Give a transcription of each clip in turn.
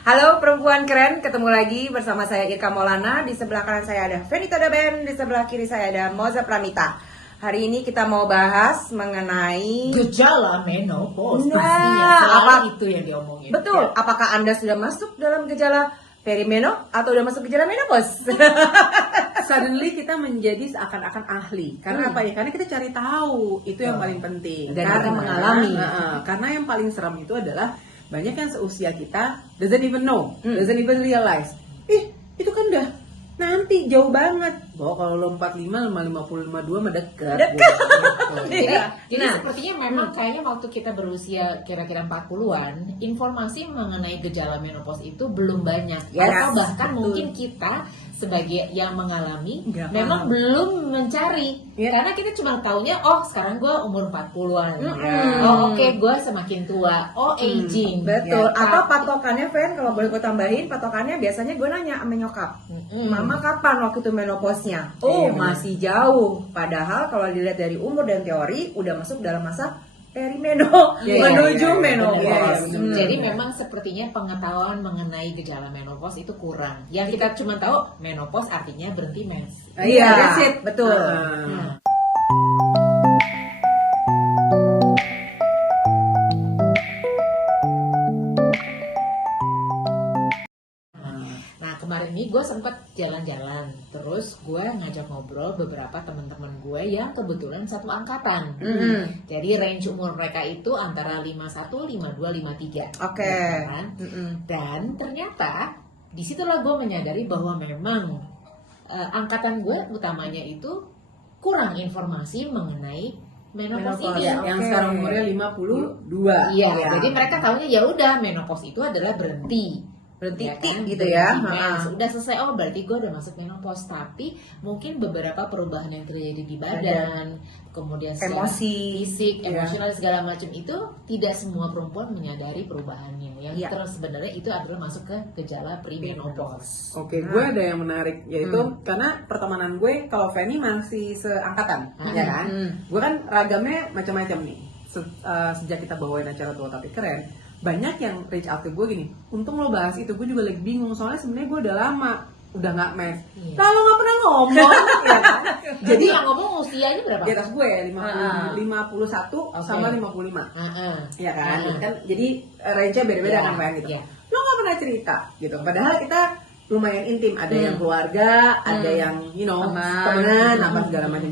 Halo perempuan keren, ketemu lagi bersama saya Irka Maulana. Di sebelah kanan saya ada Fenita Daben, di sebelah kiri saya ada Moza Pramita. Hari ini kita mau bahas mengenai gejala menopause. Nah, Pastinya selalu apa- itu yang diomongin. betul. Apakah Anda sudah masuk dalam gejala perimeno atau sudah masuk gejala menopause? Suddenly kita menjadi seakan-akan ahli. Karena apa ya? Karena kita cari tahu. Itu yang paling penting. Dan Karena- kita mengalami. Karena yang paling seram itu adalah banyak yang seusia kita doesn't even know, doesn't even realize. Itu kan udah nanti jauh banget. Bahwa kalau lo 45, 50, 52 mah dekat. Dekat. Jadi Nah. sepertinya memang kayaknya waktu kita berusia kira-kira 40-an, informasi mengenai gejala menopause itu belum banyak. Yes, Atau bahkan betul. mungkin kita sebagai yang mengalami Nggak memang paham. belum mencari. Iya. Karena kita cuma taunya, oh sekarang gue umur 40-an. Mm-mm. Oh oke, gue semakin tua. Oh aging. Betul. Ya, Atau tapi- patokannya, Fen, kalau boleh gue tambahin, patokannya biasanya gue nanya sama nyokap. Mama kapan waktu itu menopause-nya? Oh, Iya, benar. masih jauh. Padahal kalau dilihat dari umur dan teori, udah masuk dalam masa perimeno Iya, menuju iya, iya, menopause. iya, iya, benar. Jadi memang sepertinya pengetahuan mengenai gejala menopause itu kurang. Yang kita cuma tahu menopause artinya berhenti mens. Iya, that's it. betul. Ah. Nah kemarin ini gue sempet jalan-jalan, terus gue ngajak ngobrol beberapa teman-teman gue yang kebetulan satu angkatan. Mm-mm. Jadi range umur mereka itu antara 51, 52, 53. Oke. Ya kan? Mm-mm. Dan ternyata disitulah gue menyadari bahwa memang angkatan gue utamanya itu kurang informasi mengenai menopause Menopause, ini. ya. Yang Oke. sekarang umurnya 52. Iya, Iya. jadi mereka tahunya ya udah menopause itu adalah berhenti. Berhenti Ya tik kan? gitu ya. Berhenti mens. Ha-ha. Udah selesai, oh berarti gue udah masuk menopause. Tapi mungkin beberapa perubahan yang terjadi di badan, kemudian secara Emosi. fisik, Iya. emosional segala macam itu tidak semua perempuan menyadari perubahannya. Yang Iya. terus sebenarnya itu adalah masuk ke gejala premenopause. Oke, Nah. gue ada yang menarik yaitu karena pertemanan gue kalau Fanny masih seangkatan, ya kan? Gue kan ragamnya macam-macam nih. Sejak kita bawain acara Tua Tapi Keren, banyak yang reach out ke gue gini. Untung lo bahas itu, gue juga lagi bingung soalnya sebenarnya gue udah lama udah nggak mens. Iya. Nah, lo nggak pernah ngomong, ya kan? Jadi yang ngomong usianya berapa? Di atas gue 51 Oke. sama 55. Heeh. Ya kan? Heeh. Kan jadi range-nya beda-beda Iya, kan Fan gitu. iya. Lo gak pernah cerita gitu. Padahal kita lumayan intim, ada yang keluarga, ada yang temenan, apa segala macam.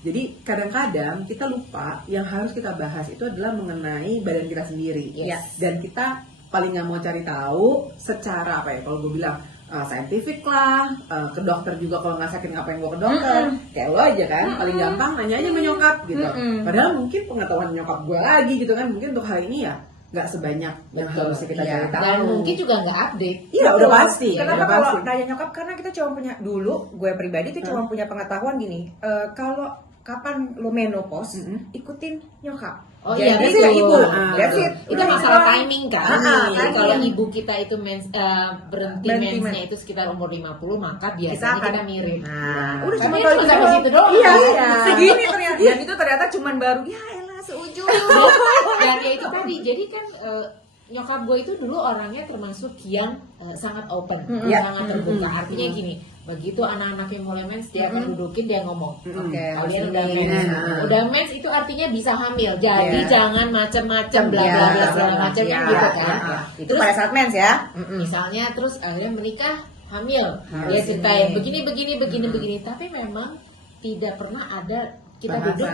Jadi kadang-kadang kita lupa yang harus kita bahas itu adalah mengenai badan kita sendiri. Yes. Dan kita paling nggak mau cari tahu secara apa ya? Kalau gue bilang scientific lah, ke dokter juga kalau nggak sakit ngapain gue ke dokter, kayak lo aja kan, paling gampang nanya aja sama nyokap gitu. Padahal mungkin pengetahuan nyokap gue lagi gitu kan, mungkin untuk hari ini ya nggak sebanyak yang Betul. harusnya kita Iya. cari tahu. Dan mungkin juga nggak update. Iya udah pasti. Kenapa udah kalau pasti. nanya nyokap? Karena kita cuma punya dulu, gue pribadi tuh cuma punya pengetahuan gini. Kalau kapan lo menopause, ikutin nyokap. Oh Jadi iya, dia betul. tidak ibu. Ah, That's Betul. it. Itu Lo masalah bilang, timing kan. timing. Jadi kalau ibu kita itu berhenti Berhenti mensnya itu sekitar umur 50, maka kita biasanya akan kita mirip. Nah, udah Tapi cuma itu tahu cuma gitu sampai situ doang. Iya, Iya. segini ternyata. Dan itu ternyata cuman baru ya elah seujung. Dan ya itu tadi, jadi kan nyokap gue itu dulu orangnya termasuk yang sangat open, sangat terbuka. Artinya gini, begitu anak-anaknya mulai mens, dia akan dudukin, dia ngomong, Oke, kalian Mas udah ini. mens. Nah. Udah mens itu artinya bisa hamil. Jadi Iya. jangan macem-macem bla bla bla segala macam Iya, gitu kan. iya. Itu Terus pada saat mens ya. misalnya terus akhirnya menikah hamil, Harus dia ceritain ini. begini, tapi memang tidak pernah ada kita Bahas. duduk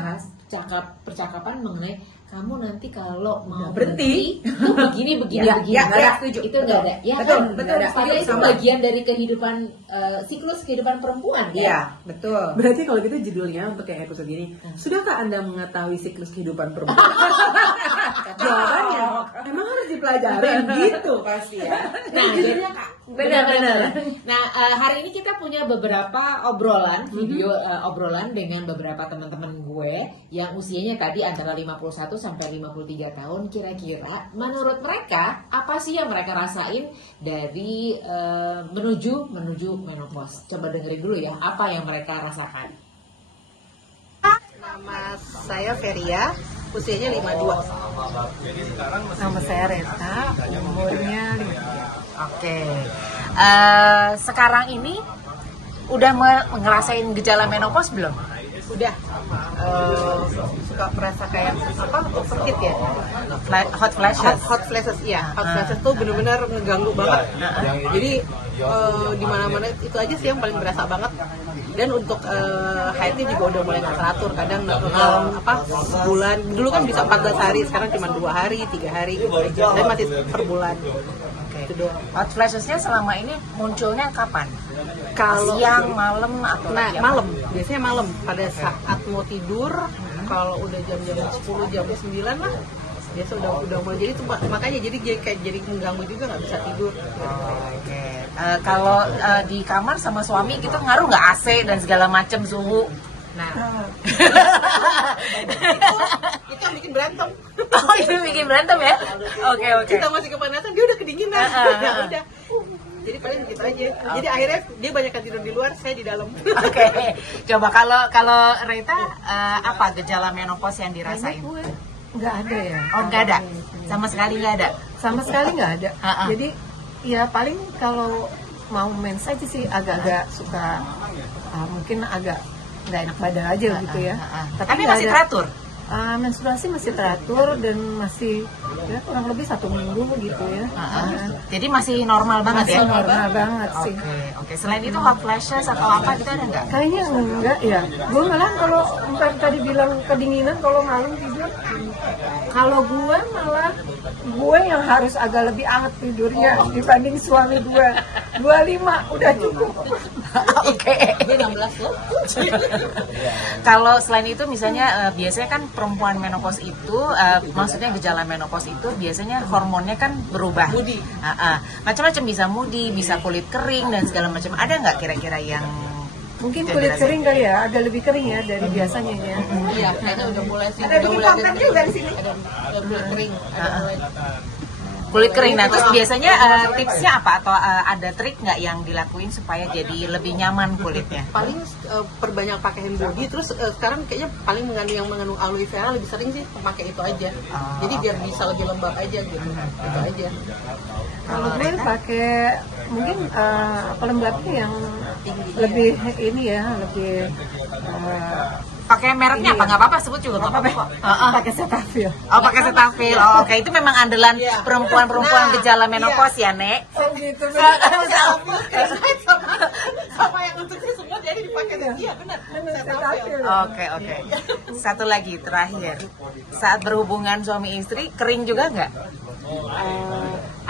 percakapan mengenai kamu nanti kalau mau Berhenti. itu begini Ya, ya, Nggak ada. setuju. Itu nggak ada ya Betul, kan? betul, Padahal setuju, itu sama. bagian dari kehidupan siklus kehidupan perempuan kan? Iya, betul. Berarti kalau gitu judulnya untuk yang episode ini, sudahkah Anda mengetahui siklus kehidupan perempuan? Jawabannya emang harus dipelajarin gitu pasti ya. Nah, Judulnya Kak. Benar-benar. Nah, hari ini kita punya beberapa obrolan, video obrolan dengan beberapa teman-teman gue yang usianya tadi antara 51 sampai 53 tahun. Kira-kira menurut mereka apa sih yang mereka rasain dari menuju menopause? Coba dengerin dulu ya, apa yang mereka rasakan. Nama saya Feria, usianya 52. Nama saya Reta, umurnya 53. Oke. Sekarang ini udah ngerasain gejala menopause belum? Udah suka merasa kayak apa overheat ya, Hot flashes. hot flashes iya, hot flashes tuh bener-bener ngeganggu banget. Jadi di mana-mana itu aja sih yang paling berasa banget. Dan untuk haidnya juga udah mulai nggak teratur, kadang sebulan dulu kan bisa 14 hari, sekarang cuma 2 hari 3 hari gitu aja, dan masih per bulan. Itu doang. Hot flashesnya selama ini munculnya kapan? Kalau Siang, malam, atau Nah, lagi apa? malam, biasanya malam pada saat mau tidur, kalau udah jam-jam 10, jam 9 lah, biasa udah mulai jadi tuh, makanya jadi kayak jadi mengganggu juga, nggak bisa tidur. Oke. Kalau di kamar sama suami gitu ngaruh nggak AC dan segala macam suhu? Nah, itu yang bikin berantem. Oh, itu bikin berantem ya? Oke. Kita masih kepanasan, dia udah kedinginan. Ya udah. Jadi paling begitu aja. Jadi akhirnya dia banyak tidur di luar, saya di dalam. Oke. Coba kalau Rita apa gejala menopause yang dirasain? Nggak ada ya. Oh, nggak ada. Sama sekali nggak ada. Sama sekali nggak ada. Ha-ha. Jadi ya paling kalau mau mens aja sih agak-agak suka mungkin agak nggak enak badan aja gitu ya. Tapi nggak masih ada. teratur. Menstruasi masih teratur dan masih ya kurang lebih 1 minggu gitu ya. Jadi masih normal banget Masih ya? normal banget sih. Oke. Selain itu hot flashes atau apa gitu ada nggak? Kayaknya enggak ya. Gue malah kalau tadi bilang kedinginan kalau malam tidur, kalau gue malah gue yang harus agak lebih anget tidurnya dibanding suami gue. 25 udah cukup. Oke. Dia 16 loh. Kalau selain itu misalnya biasanya kan perempuan menopause itu maksudnya gejala menopause itu biasanya hormonnya kan berubah. Moody. Macam-macam, bisa moody, bisa kulit kering dan segala macam. Ada nggak kira-kira yang Mungkin Jadi kulit rasanya- kering kali ya, agak lebih kering ya dari biasanya ya. Iya, kayaknya udah mulai sih. Ada Udah bikin mulai konten juga di sini. Ada mulai kering. Ada mulai. kulit kering? Nah, terus biasanya tipsnya apa atau ada trik nggak yang dilakuin supaya jadi lebih nyaman kulitnya? Paling perbanyak pakai hand body, terus sekarang kayaknya paling mengandung aloe vera lebih sering sih pakai itu aja. Jadi biar bisa lebih lembab aja gitu. Itu aja. Kalau gue pakai mungkin pelembabnya yang lebih ini ya, lebih Pakai mereknya apa? Nggak apa-apa, sebut juga nggak apa-apa. pakai Cetaphil. Oh, pakai Cetaphil. Oh, oke, itu memang andalan perempuan-perempuan gejala menopause ya, Nek? Oh gitu. Sama yang untuk semua jadi dipakai dia benar. Cetaphil. Oke. Satu lagi terakhir. Saat berhubungan suami istri kering juga nggak?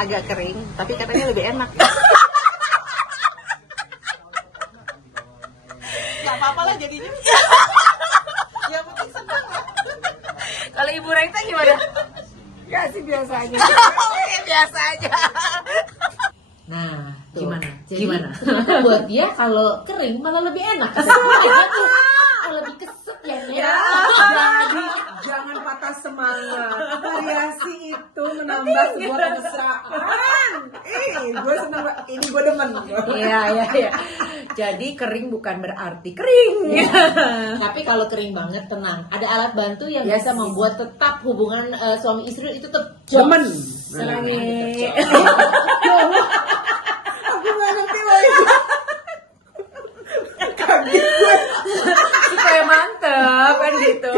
Agak kering, tapi katanya lebih enak. Gak apa-apa lah jadinya. Yang penting senang lah. Kalau Ibu Raita gimana? Gak sih biasa aja. Oke, biasa aja. Nah, Gimana? Jadi, Gimana? ternyata buat dia kalau kering malah lebih enak. Kalau lebih keset ya, Nek. Jadi jangan patah semangat. Variasi itu menambah sebuah kemesraan. Gue seneng banget. Ini gue demen. Iya. Jadi kering bukan berarti kering. Tapi kalau kering banget tenang, ada alat bantu yang Yes. bisa membuat tetap hubungan suami istri itu tetap Demen. Senangi. Aku gak ngerti loh itu. Supaya mantep kan gitu.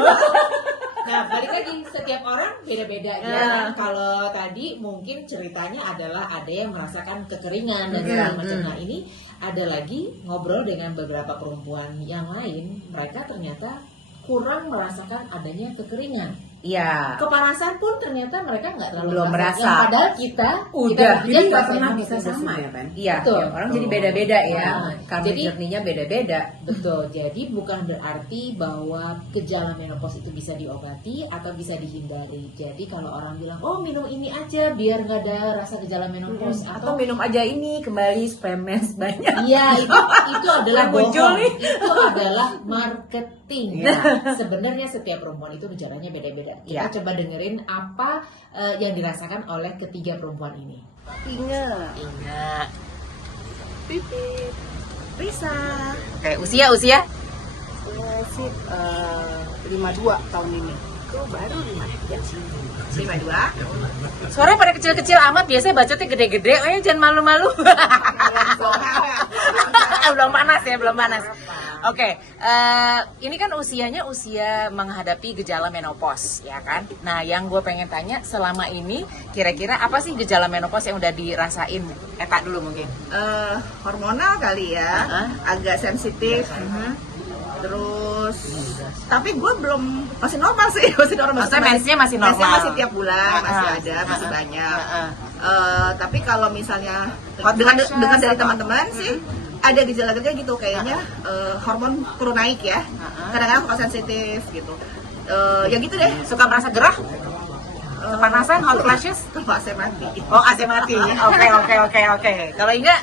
Nah, balik lagi, setiap orang beda-beda ya. Kan? Kalau tadi mungkin ceritanya adalah ada yang merasakan kekeringan dan segala macam. Nah, ini ada lagi ngobrol dengan beberapa perempuan yang lain, mereka ternyata kurang merasakan adanya kekeringan. Iya. Kepanasan pun ternyata mereka nggak terlalu Belum merasa. Yang padahal kita Udah, bertiga Jadi gak ngerasain pernah banget bisa sensasi. sama ya, Pen? Iya, Betul. tiap orang jadi beda-beda ya. Nah, Karena jadi- journey-nya beda-beda. Betul, jadi bukan berarti bahwa gejala menopause itu bisa diobati atau bisa dihindari. Jadi kalau orang bilang, oh minum ini aja biar nggak ada rasa gejala menopause, Atau minum aja ini kembali supaya mens banyak. iya itu adalah Muncul bohong, nih. itu adalah marketing. Iya. Nah, sebenarnya setiap perempuan itu gejalanya beda-beda. Kita Iya. coba dengerin apa yang dirasakan oleh ketiga perempuan ini. Ingat. Pipit. Risa. Oke, usia? Saya sih 52 tahun ini. itu baru 53. 52. Suaranya pada kecil-kecil amat, biasanya bacotnya gede-gede. Oh ya, jangan malu-malu. Belum panas ya, belum panas. Oke, ini kan usianya usia menghadapi gejala menopause, ya kan? Nah, yang gue pengen tanya, selama ini kira-kira apa sih gejala menopause yang udah dirasain? Eta dulu mungkin. Hormonal kali ya, agak sensitif. Terus, tapi gue belum, masih normal sih, masih normal. Maksudnya mensnya masih normal? Mensnya masih tiap bulan, masih ada, masih banyak. Tapi kalau misalnya dengar dari teman-teman sih, ada gejala-gejala gitu kayaknya hormon turun naik ya. Kadang-kadang suka sensitif gitu. Ya gitu deh. Suka merasa gerah? Kepanasan, hot flashes? AC mati. Oh, AC mati. Oke. Kalau enggak?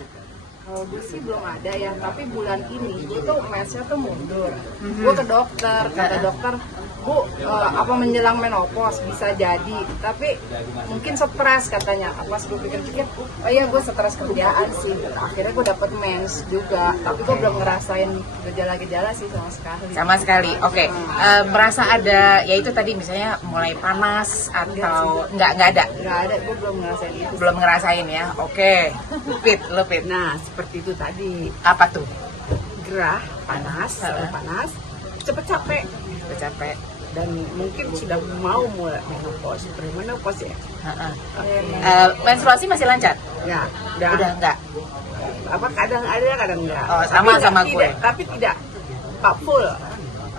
Kalau gue sih belum ada ya, tapi bulan ini gue tuh mensnya tuh mundur. Gue ke dokter, kata dokter, Bu, apa menjelang menopause bisa jadi, tapi mungkin stres katanya. Pas gue pikir-pikir, oh iya gue stres kerjaan sih. Akhirnya gue dapet mens juga, tapi gue belum ngerasain gejala-gejala sih sama sekali. Sama sekali, oke. Merasa ada, ya itu tadi misalnya mulai panas atau nggak ada? Nggak ada, gue belum ngerasain itu. Belum ngerasain ya, oke. Pit, lo Pit. Nah, seperti itu tadi, Apa tuh? gerah, panas, cepet capek. Capek. Dan mungkin sudah mau mulai menopause, premenopause ya. Menstruasi masih lancar? Ya, Udah enggak? apa kadang ada kadang enggak. Oh, sama Tapi gue. Tapi tidak full.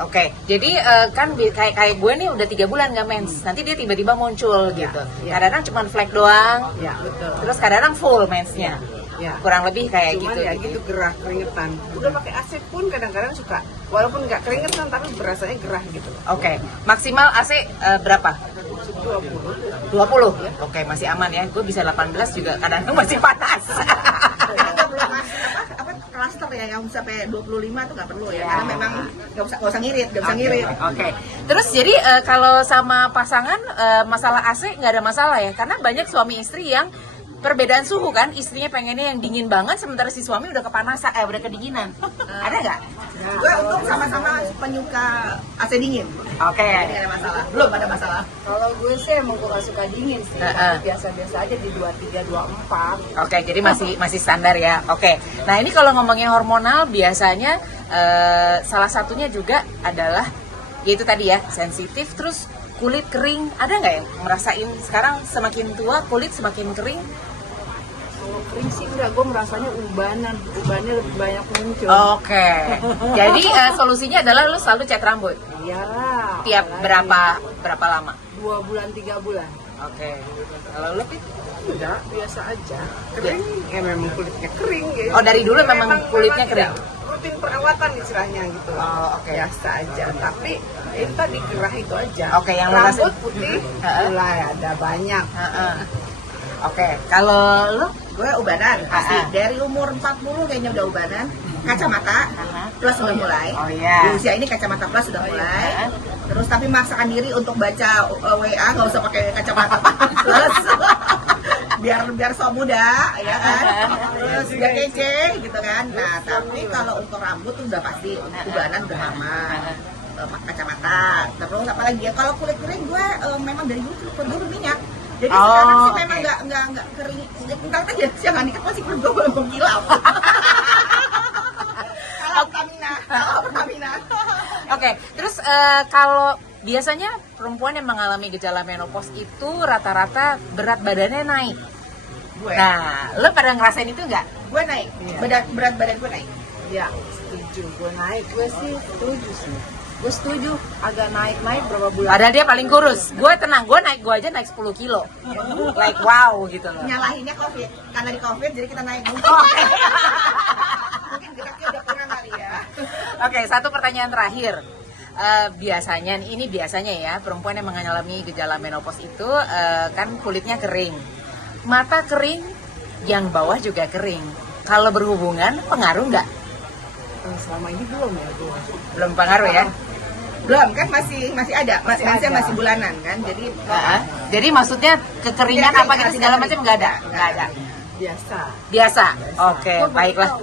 Oke, jadi kan kayak gue nih udah 3 bulan nggak mens, nanti dia tiba-tiba muncul gitu. ya. Kadang-kadang cuma flek doang, Ya, betul. terus kadang-kadang full mensnya. Ya. Kurang lebih kayak Cuman gitu. ya gitu gerah keringetan. Udah pakai AC pun kadang-kadang suka, walaupun nggak keringetan tapi berasanya gerah gitu. Oke, maksimal AC berapa? 20. 20? Oke, masih aman ya. Gue bisa 18 juga, kadang-kadang masih panas. Belum apa cluster ya yang sampai 25 tuh nggak perlu ya, karena memang nggak usah ngirit, Oke. Terus jadi kalau sama pasangan masalah AC nggak ada masalah ya, karena banyak suami istri yang perbedaan suhu kan, istrinya pengennya yang dingin banget sementara si suami udah kepanasan, udah kedinginan. Ada nggak? Gue untuk sama-sama penyuka AC dingin. Oke. Nggak ada masalah, belum ada masalah. Kalau gue sih emang gue gak suka dingin sih, biasa-biasa aja di 23, 24. Oke, jadi masih standar ya. Oke. Nah, ini kalau ngomongin hormonal biasanya salah satunya juga adalah yaitu tadi ya, sensitif, terus kulit kering. Ada nggak yang merasain sekarang semakin tua kulit semakin kering? Kalau kering sih enggak, gue merasanya ubannya lebih banyak muncul. Oke. Jadi solusinya adalah lu selalu cat rambut. Iyalah. Tiap berapa lama? 2 bulan, 3 bulan. Oke. Kalau lu Pit? Enggak, biasa aja. Kering, ya memang kulitnya kering ya. Oh, dari dulu memang kulitnya kering? Rutin perawatan istilahnya gitu. Oh, oke. Biasa aja, tapi itu tadi gerah itu aja. Oke, yang lu rambut rasain- putih, Heeh. mulai ada banyak. Oke. Kalau lu? Gue ubanan pasti dari umur 40 kayaknya udah ubanan. Kacamata plus sudah mulai. Oh iya. Di usia ini kacamata plus sudah mulai. Terus tapi maksakan diri untuk baca WA, nggak usah pakai kacamata plus. biar so muda ya kan. Terus biar kece gitu kan. Nah, tapi kalau untuk rambut tuh udah pasti ubanan udah lama. Pakai kacamata. Terus apalagi ya kalau kulit kering gue memang dari dulu kulit gue berminyak. Jadi sekarang sih memang nggak kering. Entar aja jangan dikit masih kulit gue mengkilap. Pertamina. Oke, terus kalau biasanya perempuan yang mengalami gejala menopause itu rata-rata berat badannya naik. Gue. Nah, lo pada ngerasain itu nggak? Gue naik. Berat badan gue naik. Ya, setuju. Gue naik, gue sih setuju sih. Gue setuju, agak naik berapa bulan. Padahal dia paling kurus. Gue tenang, gue aja naik 10 kilo. Like wow gitu loh. Nyalahinnya COVID. Karena di COVID jadi kita naik. Mungkin geraknya udah kurang kali ya. Oke, satu pertanyaan terakhir. Biasanya ya perempuan yang mengalami gejala menopause itu kan kulitnya kering, mata kering, yang bawah juga kering. Kalau berhubungan pengaruh nggak? Selama ini belum ya gue. Belum pengaruh ya? Belum kan masih ada. Masih bulanan kan. Jadi Jadi maksudnya kekeringan Tidak, apa gitu segala macam nggak ada? Nggak ada. Biasa. Oke, baiklah.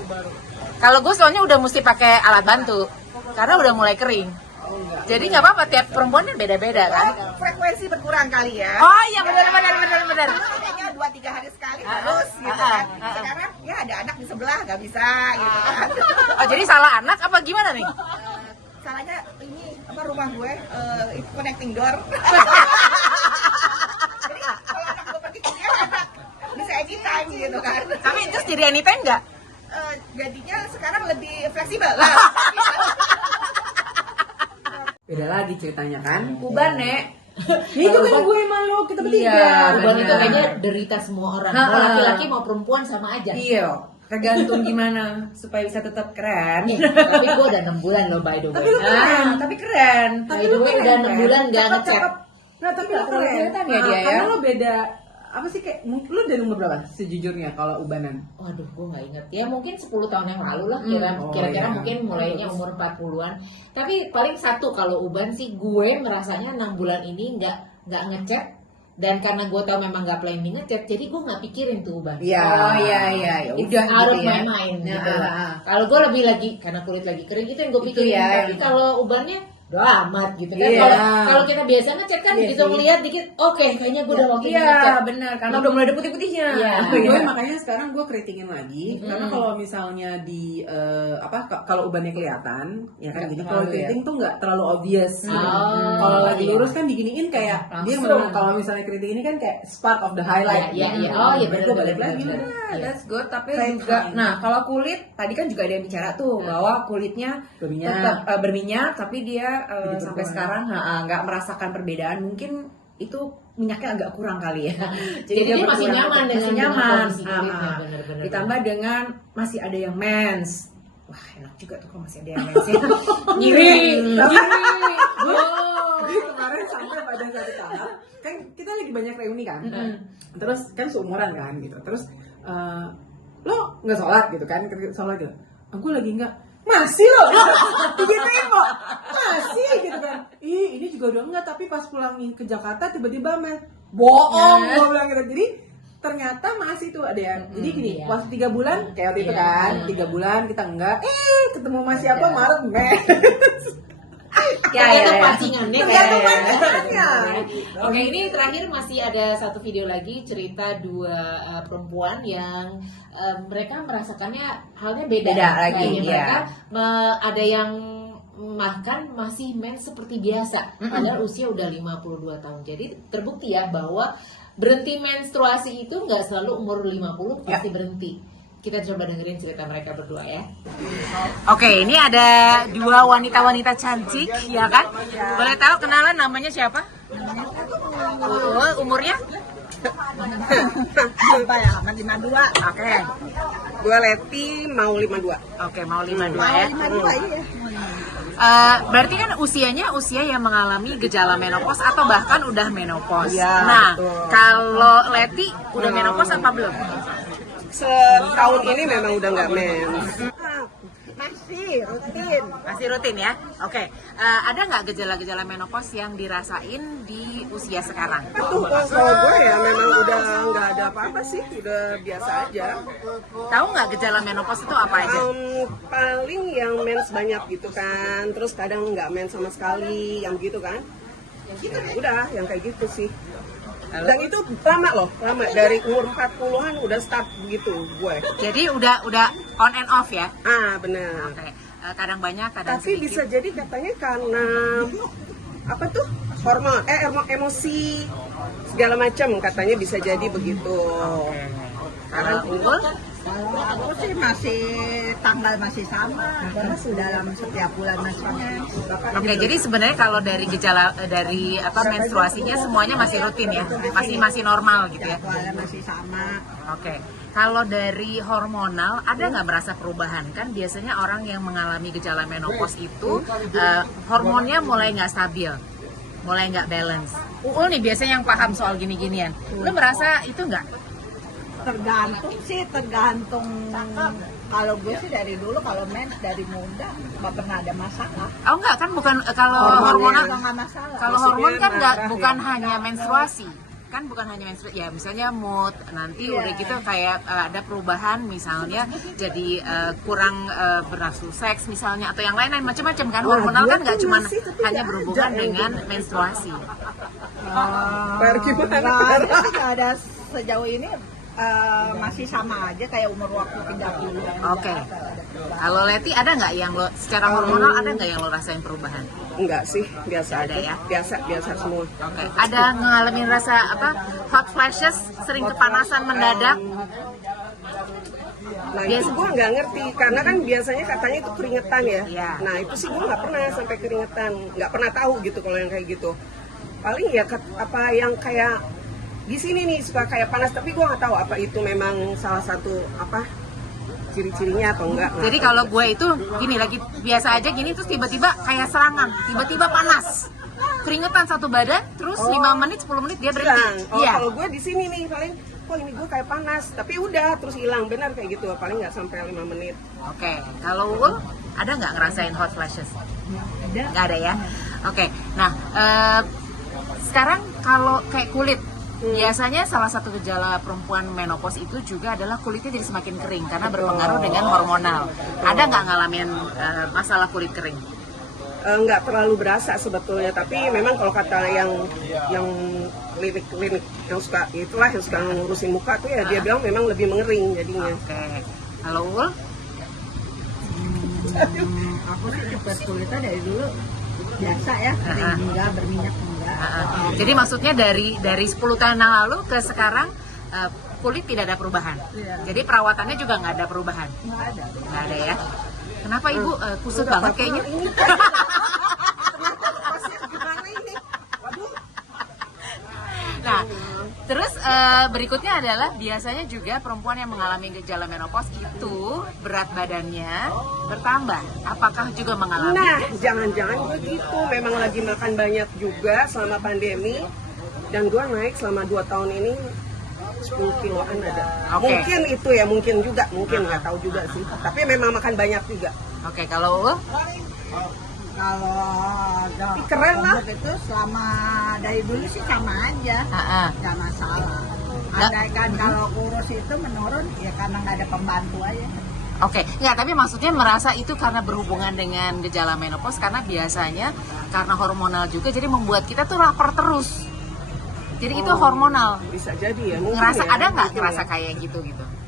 Kalau gue soalnya udah mesti pakai alat bantu karena udah mulai kering. Jadi nggak apa-apa, tiap perempuan kan beda-beda kan? Frekuensi berkurang kali ya. Oh iya benar. Kayaknya 2-3 hari sekali harus gitu kan. Sekarang ya ada anak di sebelah nggak bisa gitu kan. Oh jadi salah anak apa gimana nih? Salahnya ini apa rumah gue itu connecting door. Jadi kalau anak gue pergi kuliah anak bisa anytime gitu kan. Tapi terus jadi anytime nggak? Jadinya sekarang lebih fleksibel. Beda lagi ceritanya kan. Uban, Nek. Ya itu kan gue malu kita bertiga. Iya, uban bener. itu kayaknya derita semua orang. Mau laki-laki mau perempuan sama aja. Iya, tergantung gimana supaya bisa tetap keren. Nih, tapi gue udah 6 bulan loh by the way. Tapi lu keren. Tapi keren. By the way udah 6 bulan gak ngechat. Nah tapi lo terlalu keren. kelihatan ya dia ya. Karena lo beda apa sih kayak lu dari umur berapa sejujurnya kalau ubanan? Waduh, gue gak inget. Ya mungkin 10 tahun yang lalu lah iya. kira-kira mungkin mulainya umur 40-an. Tapi paling satu kalau uban sih gue merasanya 6 bulan ini nggak ngechat. Dan karena gue tau memang gak planning ngechat, jadi gue gak pikirin tuh uban. Iya, ya udah Out gitu of ya. my mind gitu. Nah, Kalau gue lebih lagi karena kulit lagi kering itu yang gue pikirin. ya. Tapi kalau ubannya udah amat gitu kan. Iya. Kalau kita biasa ngechat kan Iya begitu sih. ngeliat dikit, oke kayaknya gue udah waktunya Iya, ngechat. benar. Karena udah mulai ada putih-putihnya. Iya. Gue makanya sekarang gue kritingin lagi karena kalau misalnya di kalau ubannya kelihatan ya kan Nggak jadi kalau terlalu keriting tuh nggak terlalu obvious gitu. Oh, Kalau lagi iya. lurus kan diginiin kayak dia Langsung. memang kalau misalnya keriting ini kan kayak part of the highlight. Iya, iya. Oh iya benar Gue balik benar, lagi benar. Nah, Iya. that's good. Tapi Same juga, time. nah kalau kulit tadi kan juga ada yang bicara tuh bahwa kulitnya Berminyak. tetap berminyak, tapi dia Jadi sampai berkurang. sekarang nggak merasakan perbedaan. Mungkin itu minyaknya agak kurang kali ya. Jadi dia masih berkurang, nyaman masih dengan nyaman. kondisi kulitnya, benar-benar. Ditambah dengan masih ada yang mens. Wah enak juga tuh kalau masih ada yang mens ya. Ngiri. Jadi kemarin sampai pada satu tahap kan kita lagi banyak reuni kan, terus kan seumuran kan gitu, terus lo nggak sholat gitu kan, sholat gitu, aku lagi nggak, masih lo, digituin kok, masih gitu kan, ini juga udah enggak, tapi pas pulangin ke Jakarta tiba-tiba bohong, gue bilang gitu, jadi ternyata masih tuh ada yang, jadi gini, iya. pas 3 bulan kayak waktu itu kan, 3 bulan kita enggak, ketemu masih apa Maret, Ternyata pancingannya Ternyata kayak- pancingannya. Oke, ini terakhir masih ada satu video lagi cerita dua perempuan yang mereka merasakannya halnya beda. Beda lagi, Kayaknya iya. mereka ada yang makan masih mens seperti biasa, padahal usia udah 52 tahun. Jadi terbukti ya bahwa berhenti menstruasi itu nggak selalu umur 50 pasti berhenti. Kita coba dengerin cerita mereka berdua ya. Oke, ini ada dua wanita-wanita cantik, ya kan? Boleh tahu kenalan namanya siapa? Umurnya? Apa ya? 52. Oke. Gue Leti mau 52. Oke, mau 52 ya. 52 iya. Berarti kan usianya usia yang mengalami gejala menopause atau bahkan udah menopause. Iya, Nah, betul. kalau Leti udah menopause apa belum? Setahun ini memang udah nggak mens. Masih rutin. Masih rutin ya? Oke. Ada nggak gejala-gejala menopause yang dirasain di usia sekarang? Tuh kalau gue ya memang udah nggak ada apa-apa sih, udah biasa aja. Tahu nggak gejala menopause itu apa aja? Paling yang mens banyak gitu kan, terus kadang nggak mens sama sekali, yang gitu kan. Ya, udah, yang kayak gitu sih. Dan itu lama dari umur 40-an udah start begitu gue. Jadi udah on and off ya? Benar. Oke. Kadang banyak, kadang Tapi sedikit. bisa jadi katanya karena apa tuh hormon, emosi segala macam katanya bisa jadi begitu. Kalau Unggul? Aku sih masih tanggal masih sama karena sudah dalam setiap bulan menstruasi. Oke, jadi sebenarnya kalau dari gejala dari menstruasinya semuanya masih rutin ya, masih normal gitu ya. Jadwalnya masih sama. Oke, kalau dari hormonal ada nggak merasa perubahan? Kan biasanya orang yang mengalami gejala menopause itu hormonnya mulai nggak stabil, mulai nggak balance. Uul nih biasanya yang paham soal gini-ginian. Lu merasa itu nggak? Tergantung kalau gue sih dari dulu kalau mens dari muda nggak pernah ada masalah. Oh enggak kan bukan kalau hormonal. Nggak masalah. Kalau hormon kan nggak bukan hanya menstruasi. kan bukan hanya menstruasi, ya misalnya mood, nanti udah gitu kayak ada perubahan misalnya jadi kurang bernafsu seks misalnya, atau yang lain-lain macam-macam kan. Hormonal kan nggak cuma hanya berhubungan dengan menstruasi. Nggak ada sejauh ini, masih sama aja kayak umur waktu 30. Oke. Kalau Leti ada nggak yang lo secara hormonal, ada nggak yang lo rasain perubahan? Enggak sih, biasa Ada aja. ya? Biasa semua. Oke. Ada ngalamin rasa apa? Hot flashes, sering kepanasan mendadak? Nah itu gue nggak ngerti, karena kan biasanya katanya itu keringetan ya. Iya. Nah itu sih gue nggak pernah sampai keringetan, nggak pernah tahu gitu kalau yang kayak gitu. Paling ya apa yang kayak di sini nih suka kayak panas, tapi gue nggak tahu apa itu memang salah satu apa ciri-cirinya atau enggak. Jadi kalau gue itu gini, lagi biasa aja gini terus tiba-tiba kayak serangan, tiba-tiba panas, keringetan satu badan, terus 5 menit 10 menit dia berhenti. Hilang. Oh, Iya. kalau gue di sini nih paling, kok ini gue kayak panas, tapi udah terus hilang, benar kayak gitu, paling nggak sampai 5 menit. Oke. Kalau Ul ada nggak ngerasain hot flashes? Nggak ada ya. Oke. Nah sekarang kalau kayak kulit. Biasanya salah satu gejala perempuan menopause itu juga adalah kulitnya jadi semakin kering karena berpengaruh dengan hormonal. Ada nggak ngalamin masalah kulit kering? Nggak terlalu berasa sebetulnya, tapi memang kalau kata yang klinik yang suka itulah yang suka ngurusin muka tuh ya dia bilang memang lebih mengering jadinya. Oke. Kalau Ul? Aku sih tipe kulitnya dari dulu biasa ya, kering enggak, berminyak enggak. Jadi maksudnya dari 10 tahun yang lalu ke sekarang kulit tidak ada perubahan. Jadi perawatannya juga nggak ada perubahan. Nggak ada ya. Kenapa Ibu kusut banget kayaknya? Nah, terus berikutnya adalah biasanya juga perempuan yang mengalami gejala menopause itu berat badannya bertambah. Apakah juga mengalami? Nah, jangan-jangan gue gitu, memang lagi makan banyak juga selama pandemi, dan gue naik selama 2 tahun ini 10 kiloan ada. Oke. Mungkin itu ya, mungkin juga, mungkin nggak tahu juga sih. Tapi memang makan banyak juga. Oke, kalau Ul? Kalau Keren lah. itu selama dari dulu sih sama aja, nggak masalah. Andaikan kalau kurus itu menurun ya karena nggak ada pembantu aja. Oke, nggak, tapi maksudnya merasa itu karena berhubungan dengan gejala menopause, karena biasanya karena hormonal juga, jadi membuat kita tuh lapar terus. Jadi itu hormonal. Bisa jadi ya. Mungkin Ngerasa ya, ada nggak mungkin ngerasa ya. kayak gitu?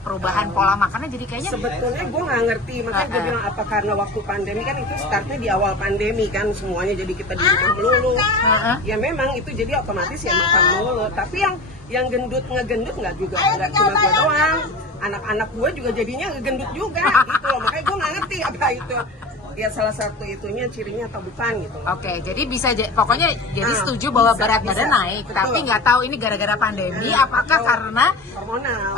Perubahan pola makannya jadi kayaknya. Sebetulnya gue nggak ngerti, makanya gue bilang apa karena waktu pandemi kan itu startnya di awal pandemi kan semuanya jadi kita di rumah melulu. Ya memang itu jadi otomatis ya makan melulu. Tapi yang ngegendut nggak juga, nggak cuma gue doang. Anak-anak gue juga jadinya ngegendut juga gitu loh. Makanya gue nggak ngerti apa itu. Ya salah satu itunya cirinya atau bukan gitu. Oke, jadi bisa pokoknya jadi setuju bahwa bisa, berat badan bisa. naik, Betul. tapi nggak tahu ini gara-gara pandemi, apakah karena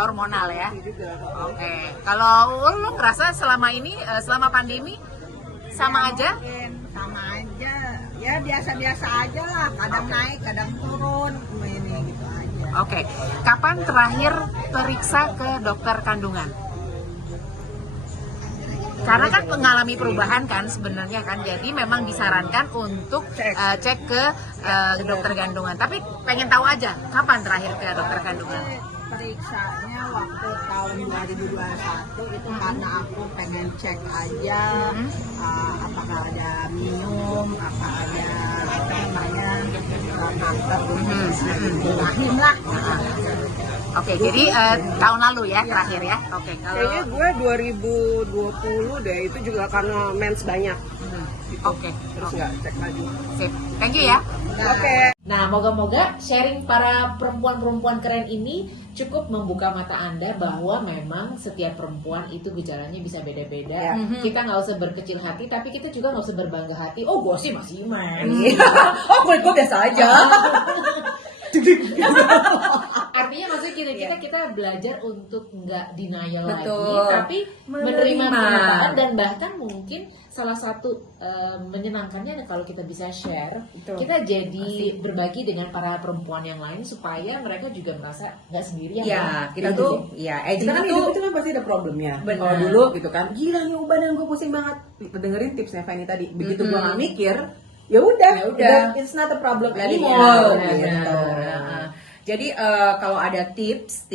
Hormonal ya? juga. Oke, kalau lo ngerasa selama ini selama pandemi sama aja? Sama aja, ya biasa-biasa aja lah. Kadang naik, kadang turun, ini gitu aja. Oke, kapan terakhir periksa ke dokter kandungan? Karena kan mengalami perubahan kan sebenarnya kan, jadi memang disarankan untuk cek ke dokter kandungan. Tapi pengen tahu aja kapan terakhir ke dokter kandungan? Periksanya waktu tahun 2021 itu karena aku pengen cek aja apakah ada minum, apa ada apa namanya kanker rahim lah. Oke, jadi tahun lalu ya terakhir ya. Oke, Kayaknya gue 2020 deh, itu juga karena mens banyak. Oke, Terus nggak cek lagi. sip. Thank you ya. Oke. Nah, moga-moga sharing para perempuan-perempuan keren ini cukup membuka mata Anda bahwa memang setiap perempuan itu gejalanya bisa beda-beda. Kita nggak usah berkecil hati, tapi kita juga nggak usah berbangga hati. Oh, gue sih masih iman. Oh, kulit gue biasa aja. Artinya maksudnya kita belajar untuk nggak denial Betul. lagi, tapi menerima kenyataan, dan bahkan mungkin salah satu menyenangkannya kalau kita bisa share, kita jadi berbagi dengan para perempuan yang lain supaya mereka juga merasa nggak sendirian. Ya, kita tuh, ya, Kita kan hidup itu kan pasti ada problemnya. Benar. Kalau dulu gitu kan, gila nih badan gue pusing banget. Dengerin tipsnya Fanny tadi. Begitu gue nggak mikir, ya udah, it's not a problem anymore. Benar. Gitu. Jadi kalau ada tips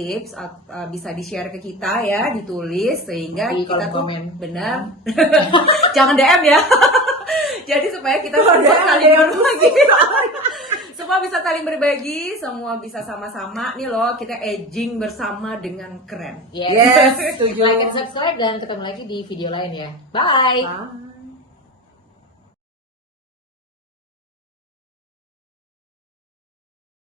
bisa di-share ke kita ya, ditulis sehingga Di kita kolom tuh komen. benar. Jangan DM ya. Jadi supaya kita berdua saling berbagi. Semua bisa saling berbagi, semua bisa sama-sama nih loh, kita aging bersama dengan keren. Yes, setuju. Like and subscribe dan ketemu lagi di video lain ya. Bye. Bye.